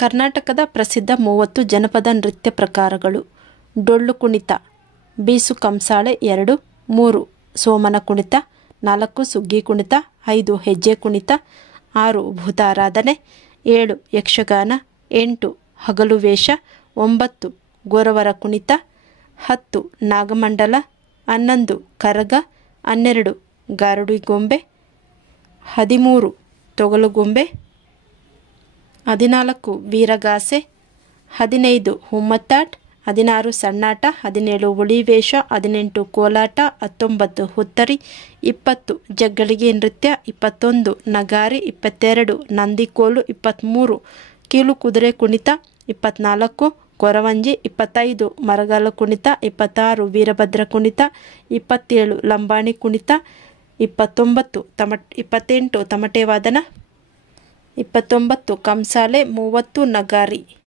ಕರ್ನಾಟಕದ ಪ್ರಸಿದ್ಧ 30 ಜನಪದ ನೃತ್ಯ ಪ್ರಕಾರಗಳು. ಡೊಳ್ಳು ಕುಣಿತ, ಬೀಸು ಕಂಸಾಳೆ 2, 3 ಸೋಮನ ಕುಣಿತ, 4 ಸುಗ್ಗಿ ಕುಣಿತ, 5 ಹೆಜ್ಜೆ ಕುಣಿತ, 6 ಭೂತಾರಾಧನೆ, 7 ಯಕ್ಷಗಾನ, 8 ಹಗಲು ವೇಷ, 9 ಗೊರವರ ಕುಣಿತ, 10 ನಾಗಮಂಡಲ, 11 ಕರಗ, 12 ಗಾರುಡಿಗೊಂಬೆ, 13 ತೊಗಲುಗೊಂಬೆ, 14 ವೀರಗಾಸೆ, 15 ಹುಮ್ಮತ್ತಾಟ, 16 ಸಣ್ಣಾಟ, 17 ಉಳಿವೇಷ, 18 ಕೋಲಾಟ, 19 ಹುತ್ತರಿ, 20 ಜಗ್ಗಳಿಗೆ ನೃತ್ಯ, 21 ನಗಾರಿ, 22 ನಂದಿಕೋಲು, 23 ಕೀಲು ಕುದುರೆ ಕುಣಿತ, 24 ಕೊರವಂಜಿ, 25 ಮರಗಾಲ ಕುಣಿತ, 26 ವೀರಭದ್ರ ಕುಣಿತ, 27 ಲಂಬಾಣಿ ಕುಣಿತ, 28 ತಮಟೆ ವಾದನ, 29 ಕಂಸಾಳೆ, 30 ನಗಾರಿ.